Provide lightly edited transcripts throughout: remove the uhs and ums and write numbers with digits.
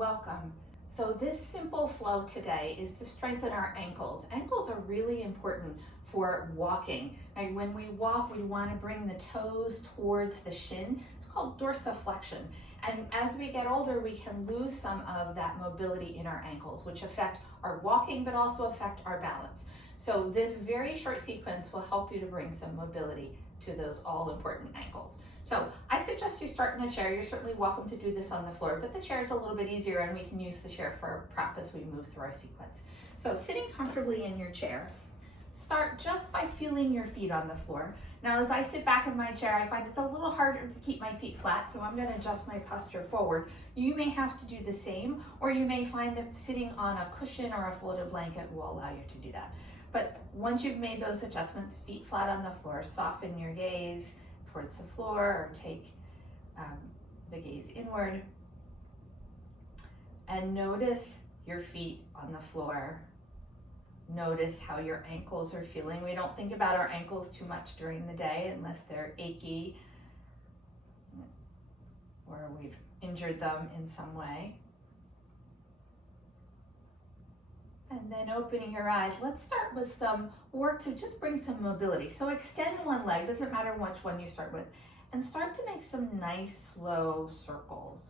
Welcome. So this simple flow today is to strengthen our ankles. Ankles are really important for walking. Right? When we walk, we want to bring the toes towards the shin. It's called dorsiflexion. And as we get older, we can lose some of that mobility in our ankles, which affect our walking, but also affect our balance. So this very short sequence will help you to bring some mobility to those all important ankles. So I suggest you start in a chair. You're certainly welcome to do this on the floor, but the chair is a little bit easier and we can use the chair for prep as we move through our sequence. So sitting comfortably in your chair, start just by feeling your feet on the floor. Now as I sit back in my chair, I find it's a little harder to keep my feet flat, so I'm going to adjust my posture forward. You may have to do the same, or you may find that sitting on a cushion or a folded blanket will allow you to do that. But once you've made those adjustments, feet flat on the floor, soften your gaze towards the floor or take the gaze inward, and notice your feet on the floor. Notice how your ankles are feeling. We don't think about our ankles too much during the day unless they're achy or we've injured them in some way. And then opening your eyes, let's start with some work to just bring some mobility. So extend one leg, doesn't matter which one you start with, and start to make some nice slow circles.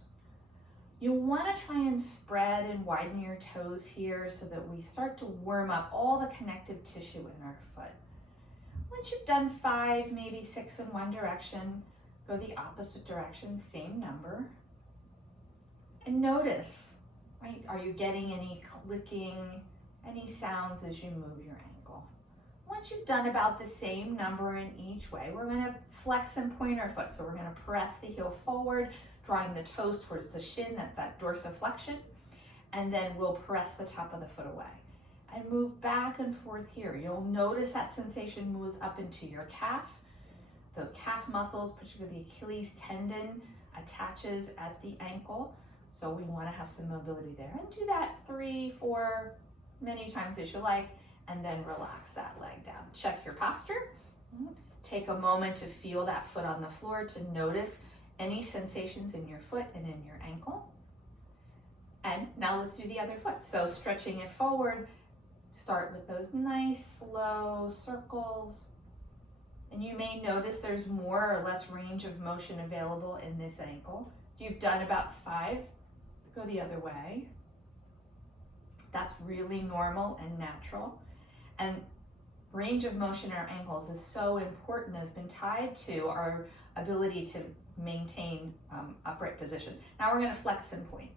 You want to try and spread and widen your toes here so that we start to warm up all the connective tissue in our foot. Once you've done 5, maybe 6 in one direction, go the opposite direction, same number. And notice, right, are you getting any clicking, any sounds as you move your ankle? Once you've done about the same number in each way, we're going to flex and point our foot. So we're going to press the heel forward, drawing the toes towards the shin, that's that dorsiflexion, and then we'll press the top of the foot away. And move back and forth here. You'll notice that sensation moves up into your calf. The calf muscles, particularly the Achilles tendon, attaches at the ankle. So we want to have some mobility there. And do that 3, 4, many times as you like, and then relax that leg down. Check your posture. Take a moment to feel that foot on the floor, to notice any sensations in your foot and in your ankle. And now let's do the other foot. So stretching it forward, start with those nice slow circles. And you may notice there's more or less range of motion available in this ankle. If you've done about 5, go the other way. That's really normal and natural. And range of motion in our ankles is so important, has been tied to our ability to maintain upright position. Now we're going to flex and point.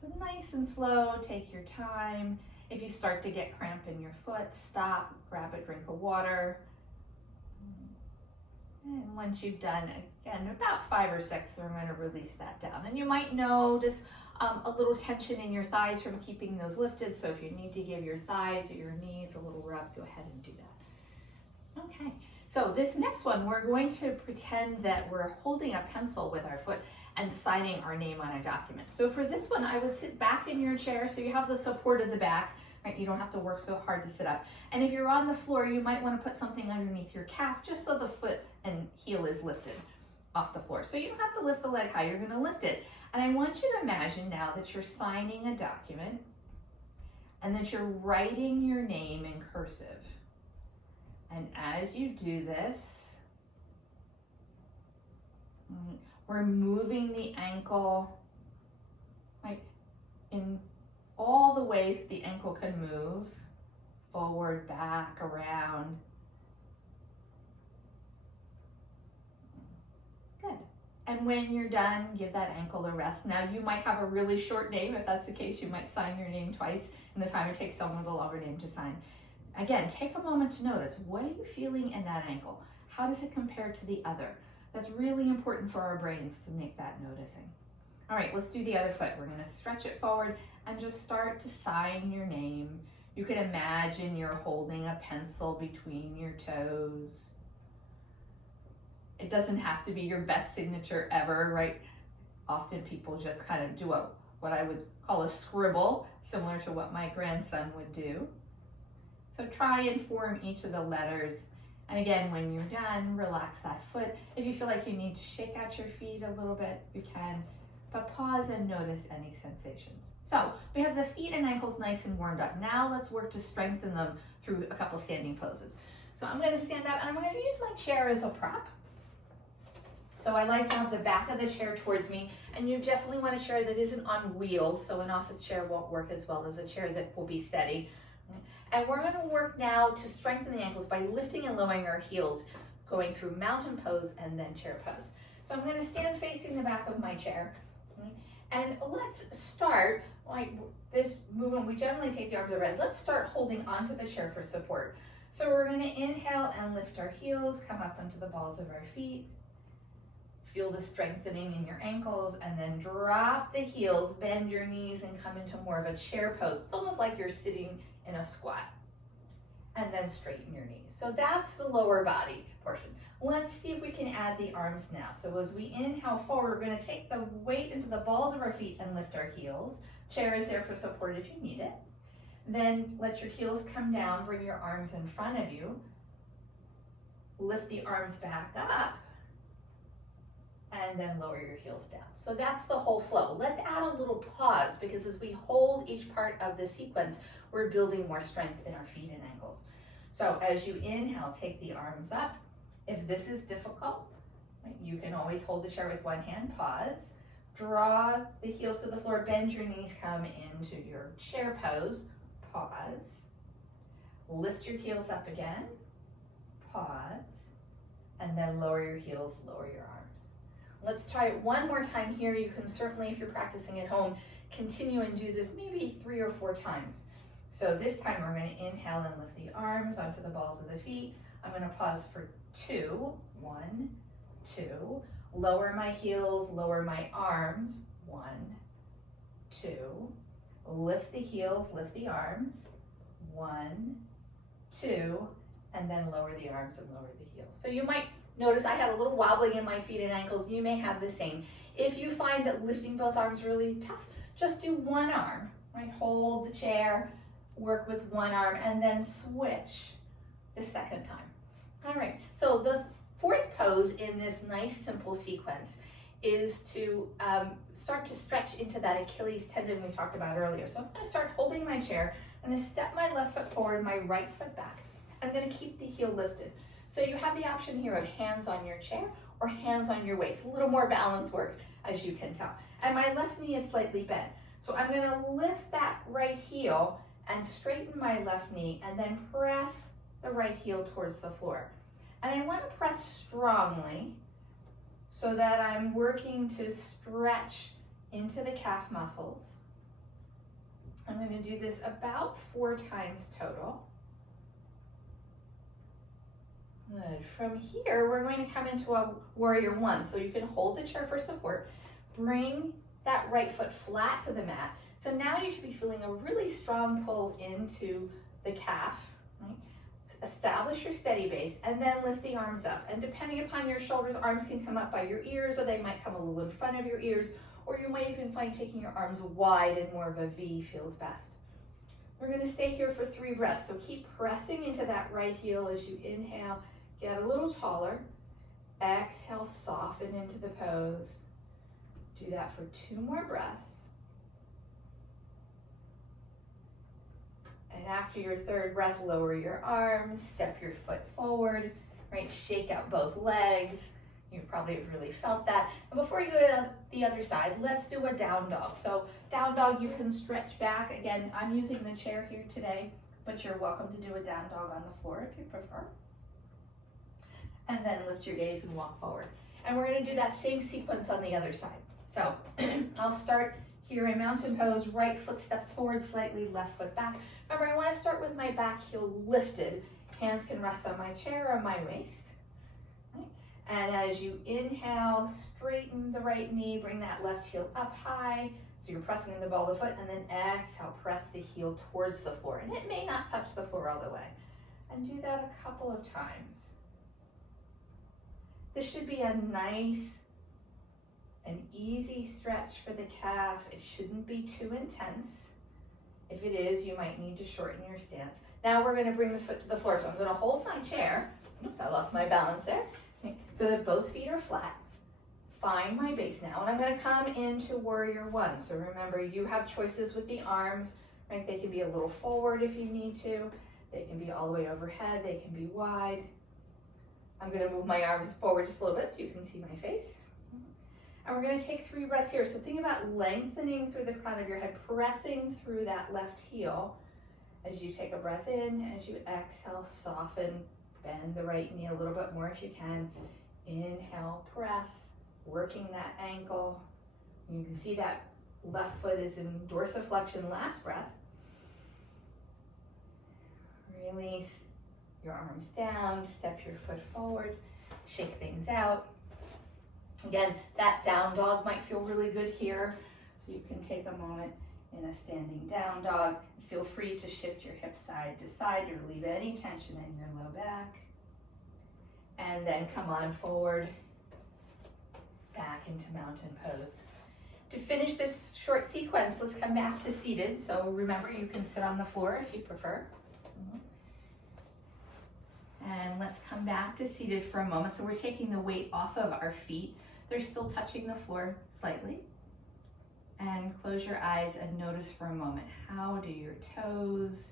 So nice and slow, take your time. If you start to get cramp in your foot, stop, grab a drink of water. And once you've done, again, about 5 or 6, we're going to release that down. And you might notice a little tension in your thighs from keeping those lifted. So if you need to give your thighs or your knees a little rub, go ahead and do that. Okay, so this next one, we're going to pretend that we're holding a pencil with our foot and signing our name on a document. So for this one, I would sit back in your chair so you have the support of the back. Right? You don't have to work so hard to sit up. And if you're on the floor, you might want to put something underneath your calf just so the foot and heel is lifted off the floor. So you don't have to lift the leg high, you're going to lift it. And I want you to imagine now that you're signing a document and that you're writing your name in cursive. And as you do this, we're moving the ankle, right, in all the ways that the ankle can move, forward, back, around. Good. And when you're done, give that ankle a rest. Now you might have a really short name. If that's the case, you might sign your name twice in the time it takes someone with a longer name to sign. Again, take a moment to notice, what are you feeling in that ankle? How does it compare to the other? That's really important for our brains to make that noticing. All right, let's do the other foot. We're going to stretch it forward and just start to sign your name. You can imagine you're holding a pencil between your toes. It doesn't have to be your best signature ever, right? Often people just kind of do what I would call a scribble, similar to what my grandson would do. So try and form each of the letters. And again, when you're done, relax that foot. If you feel like you need to shake out your feet a little bit, you can. but pause and notice any sensations. So we have the feet and ankles nice and warmed up. Now let's work to strengthen them through a couple standing poses. So I'm going to stand up and I'm going to use my chair as a prop. So I like to have the back of the chair towards me, and you definitely want a chair that isn't on wheels, so an office chair won't work as well as a chair that will be steady. And we're going to work now to strengthen the ankles by lifting and lowering our heels, going through mountain pose and then chair pose. So I'm going to stand facing the back of my chair, and let's start, like this movement, we generally take the arms overhead. Let's start holding onto the chair for support. So we're going to inhale and lift our heels, come up onto the balls of our feet. Feel the strengthening in your ankles, and then drop the heels, bend your knees, and come into more of a chair pose. It's almost like you're sitting in a squat. And then straighten your knees. So that's the lower body portion. Let's see if we can add the arms now. So as we inhale forward, we're going to take the weight into the balls of our feet and lift our heels. Chair is there for support if you need it. Then let your heels come down, bring your arms in front of you. Lift the arms back up, and then lower your heels down. So that's the whole flow. Let's add a little pause, because as we hold each part of the sequence, we're building more strength in our feet and ankles. So as you inhale, take the arms up. If this is difficult, you can always hold the chair with one hand, pause. Draw the heels to the floor, bend your knees, come into your chair pose, pause. Lift your heels up again, pause, and then lower your heels, lower your arms. Let's try it one more time here. You can certainly, if you're practicing at home, continue and do this maybe 3 or 4 times. So this time we're going to inhale and lift the arms onto the balls of the feet. I'm going to pause for 2. 1, 2. Lower my heels, lower my arms. 1, 2. Lift the heels, lift the arms. 1, 2. And then lower the arms and lower the heels. So you might notice I had a little wobbling in my feet and ankles. You may have the same. If you find that lifting both arms is really tough, just do one arm, right? Hold the chair, work with one arm, and then switch the second time. All right, so the fourth pose in this nice simple sequence is to start to stretch into that Achilles tendon we talked about earlier. So I'm going to start holding my chair. I'm going to step my left foot forward, my right foot back. I'm going to keep the heel lifted. So you have the option here of hands on your chair or hands on your waist. A little more balance work, as you can tell. And my left knee is slightly bent. So I'm going to lift that right heel and straighten my left knee, and then press the right heel towards the floor. And I want to press strongly so that I'm working to stretch into the calf muscles. I'm going to do this about 4 times total. Good. From here, we're going to come into a warrior 1. So you can hold the chair for support. Bring that right foot flat to the mat. So now you should be feeling a really strong pull into the calf. Right? Establish your steady base, and then lift the arms up. And depending upon your shoulders, arms can come up by your ears, or they might come a little in front of your ears, or you might even find taking your arms wide and more of a V feels best. We're going to stay here for 3 breaths. So keep pressing into that right heel as you inhale. Get a little taller. Exhale, soften into the pose. Do that for 2 more breaths. And after your 3rd breath, lower your arms, step your foot forward, right? Shake out both legs. You probably have really felt that. And before you go to the other side, let's do a down dog. So down dog, you can stretch back. Again, I'm using the chair here today, but you're welcome to do a down dog on the floor if you prefer. And then lift your gaze and walk forward. And we're going to do that same sequence on the other side. So I'll start here in mountain pose. Right foot steps forward slightly, left foot back. Remember, I want to start with my back heel lifted. Hands can rest on my chair or my waist. Right? And as you inhale, straighten the right knee, bring that left heel up high. So you're pressing in the ball of the foot, and then exhale, press the heel towards the floor. And it may not touch the floor all the way. And do that a couple of times. This should be a nice and easy stretch for the calf. It shouldn't be too intense. If it is, you might need to shorten your stance. Now we're going to bring the foot to the floor. So I'm going to hold my chair. Oops, I lost my balance there. Okay. So that both feet are flat. find my base now, and I'm gonna come into warrior one. So remember, you have choices with the arms, right? They can be a little forward if you need to. They can be all the way overhead, they can be wide. I'm gonna move my arms forward just a little bit so you can see my face. And we're gonna take 3 breaths here. So think about lengthening through the crown of your head, pressing through that left heel. As you take a breath in, as you exhale, soften, bend the right knee a little bit more if you can. Inhale, press, working that ankle. You can see that left foot is in dorsiflexion, last breath. Release your arms down, step your foot forward, shake things out. Again, that down dog might feel really good here, so you can take a moment in a standing down dog. Feel free to shift your hips side to side or leave any tension in your low back. And then come on forward, back into mountain pose. To finish this short sequence, let's come back to seated. So remember, you can sit on the floor if you prefer. And let's come back to seated for a moment. So we're taking the weight off of our feet. They're still touching the floor slightly. And close your eyes and notice for a moment, how do your toes,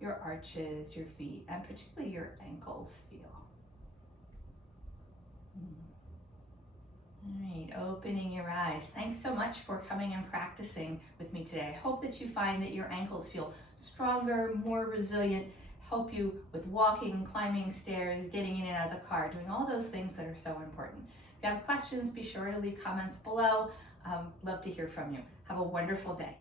your arches, your feet, and particularly your ankles feel? All right, opening your eyes. Thanks so much for coming and practicing with me today. I hope that you find that your ankles feel stronger, more resilient, help you with walking, climbing stairs, getting in and out of the car, doing all those things that are so important. If you have questions, be sure to leave comments below. Love to hear from you. Have a wonderful day.